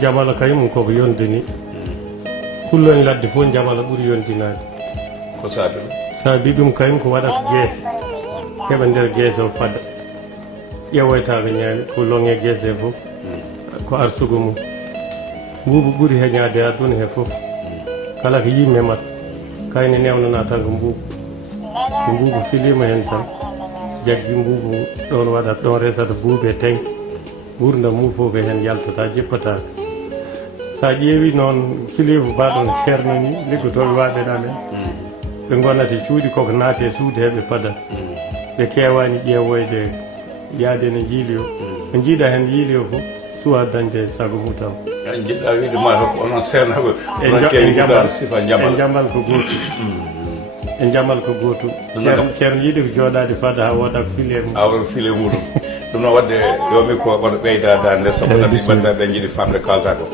Jamala kayum ko yondini kullon ladde fo jamala buri yondinaade ko saatu sabi dum kayum ko wada geese keba nder geese o fadda ƴewoytaɓe ñaami ko longe geese fof ko arsugo mum mbuubu ɓuri heñade aduna he fof kala ko yimme mat kayne newnana tan ko mbuubu ko mbuubu filima hen tan jaggi mbuubu ɗon waɗat ɗon resata buube teng ɓurdam mum fof ko hen yaltata jippataka sa ƴeewi noon kilifa mbaɗon ceerno ni liggotoɓe waɗen amen ɓe gonata cuuɗi koko naate suude heɓe padata ɓe kewani ƴeewoyde yaade no jiili o ko jiiɗa hen yiili o fof suwa dañde sago mum taw jiɗɗa wiide ma ko onon seerna ko onon kewi jiɗɗade sifa jamal e jamal ko gootum e jamal ko gootum ceerno yiiɗi ko jooɗade fada ha woda ko file mum awɗon file muɗum ɗum noon wadde yomi ko wono ɓeydada nde sobo nabi bandiraɓe jiiɗi famde kalta ko